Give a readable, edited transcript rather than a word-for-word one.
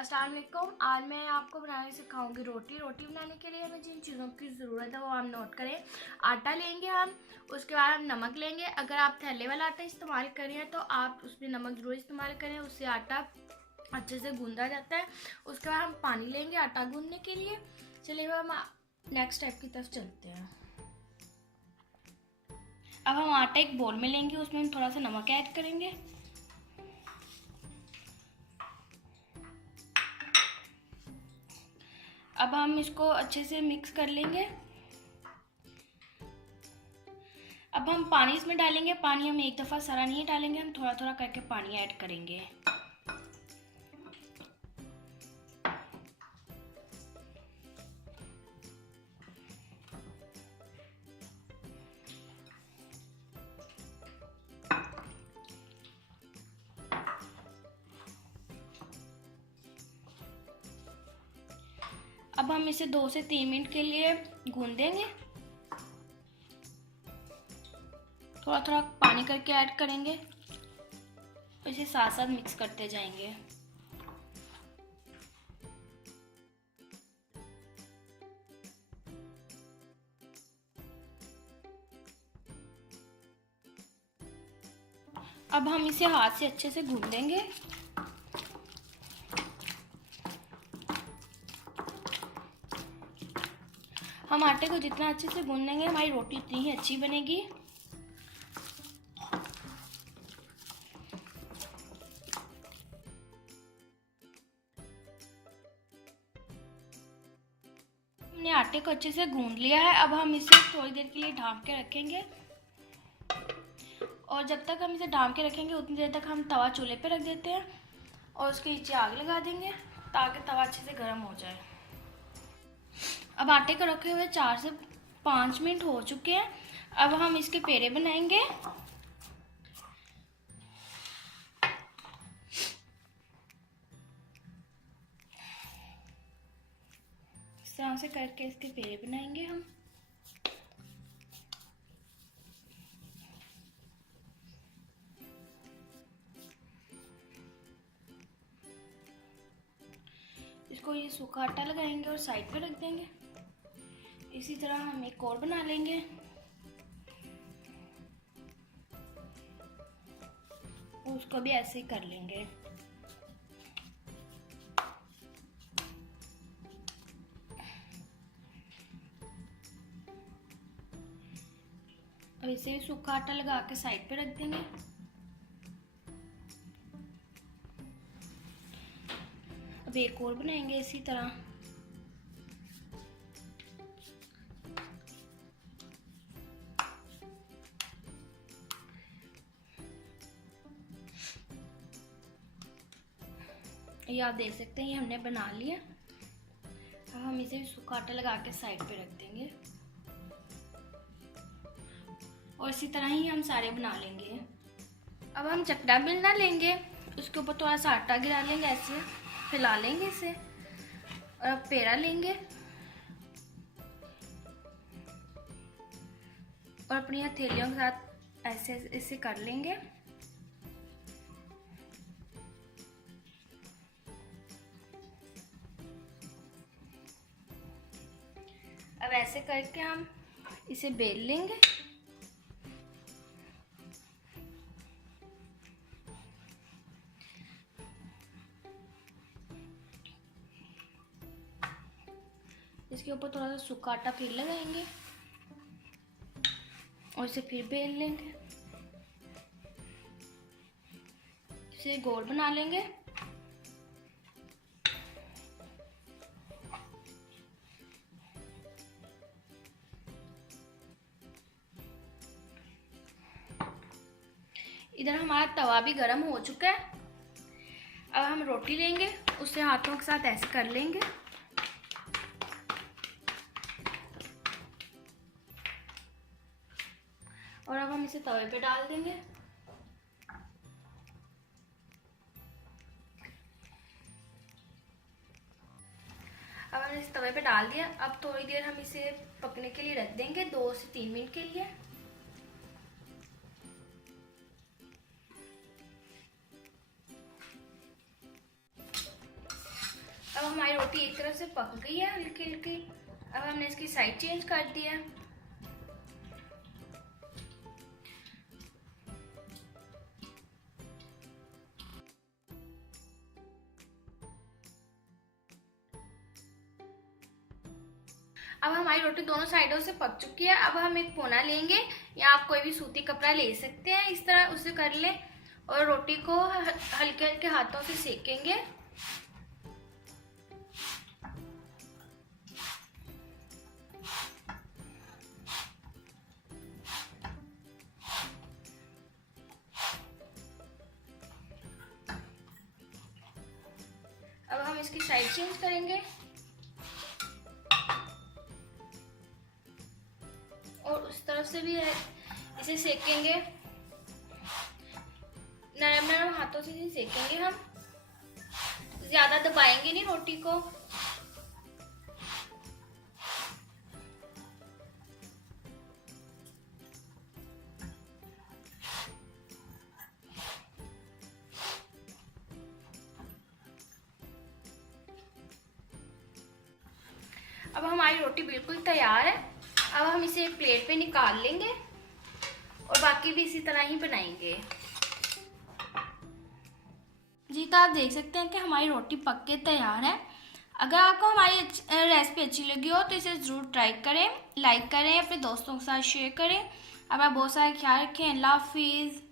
अस्सलाम वालेकुम। आज मैं आपको बनाने सिखाऊंगी रोटी बनाने के लिए हमें जिन चीज़ों की ज़रूरत है वो हम नोट करें। आटा लेंगे हम, उसके बाद हम नमक लेंगे। अगर आप थैले वाला आटा इस्तेमाल करें तो आप उसमें नमक ज़रूर इस्तेमाल करें, उससे आटा अच्छे से गूंदा जाता है। उसके बाद हम पानी लेंगे आटा गूंदने के लिए। चलिए हम नेक्स्ट स्टेप की तरफ चलते हैं। अब हम आटा एक बोल में लेंगे, उसमें हम थोड़ा सा नमक ऐड करेंगे। अब हम इसको अच्छे से मिक्स कर लेंगे। अब हम पानी इसमें डालेंगे। पानी हम एक दफ़ा सारा नहीं डालेंगे, हम थोड़ा थोड़ा करके पानी ऐड करेंगे। अब हम इसे 2 से 3 मिनट के लिए गूंदेंगे। थोड़ा थोड़ा पानी करके ऐड करेंगे, इसे साथ साथ मिक्स करते जाएंगे। अब हम इसे हाथ से अच्छे से गूंदेंगे। हम आटे को जितना अच्छे से गूंदेंगे हमारी रोटी उतनी ही अच्छी बनेगी। हमने आटे को अच्छे से गूंद लिया है। अब हम इसे थोड़ी देर के लिए ढक के रखेंगे, और जब तक हम इसे ढक के रखेंगे उतनी देर तक हम तवा चूल्हे पे रख देते हैं और उसके नीचे आग लगा देंगे ताकि तवा अच्छे से गर्म हो जाए। अब आटे को रखे हुए 4 से 5 मिनट हो चुके हैं। अब हम इसके पेड़े बनाएंगे। इस तरह से करके इसके पेड़े बनाएंगे हम। इसको ये सूखा आटा लगाएंगे और साइड पे रख देंगे। इसी तरह हम एक और बना लेंगे। उसको भी ऐसे ही कर लेंगे। अब इसे भी सूखा आटा लगा के साइड पे रख देंगे। अब एक और बनाएंगे इसी तरह। ये आप देख सकते हैं, ये हमने बना लिया। अब हम इसे भी सूखा आटा लगा के साइड पे रख देंगे और इसी तरह ही हम सारे बना लेंगे। अब हम चकला बेलना लेंगे, उसके ऊपर थोड़ा सा आटा गिरा लेंगे, ऐसे फैला लेंगे इसे। और अब पेड़ा लेंगे और अपनी हथेलियों के साथ ऐसे इसे कर लेंगे। अब ऐसे करके हम इसे बेल लेंगे। इसके ऊपर थोड़ा सा सूखा आटा फिर लगाएंगे और इसे फिर बेल लेंगे। इसे गोल बना लेंगे। इधर हमारा तवा भी गर्म हो चुका है। अब हम रोटी लेंगे, उसे हाथों के साथ ऐसे कर लेंगे। और अब हम इसे तवे पे डाल देंगे। अब हमने इसे तवे पे डाल दिया। अब थोड़ी देर हम इसे पकने के लिए रख देंगे, 2 से 3 मिनट के लिए। रोटी एक तरफ से पक गई है हल्की हल्की। अब हमने इसकी साइड चेंज कर दिया है। अब हमारी रोटी दोनों साइडों से पक चुकी है। अब हम एक पोना लेंगे या आप कोई भी सूती कपड़ा ले सकते हैं, इस तरह उसे कर लें और रोटी को हल्के हल्के हाथों से सेकेंगे। अब हम इसकी साइड चेंज करेंगे और उस तरफ से भी इसे सेकेंगे। नरम नरम हाथों से इसे सेकेंगे, हम ज्यादा दबाएंगे नहीं रोटी को। अब हमारी रोटी बिल्कुल तैयार है। अब हम इसे एक प्लेट पे निकाल लेंगे और बाकी भी इसी तरह ही बनाएंगे। जी तो आप देख सकते हैं कि हमारी रोटी पक के तैयार है। अगर आपको हमारी रेसिपी अच्छी लगी हो तो इसे ज़रूर ट्राई करें, लाइक करें, अपने दोस्तों के साथ शेयर करें। अब आप बहुत सारा ख्याल रखें। अल्लाह हाफिज़।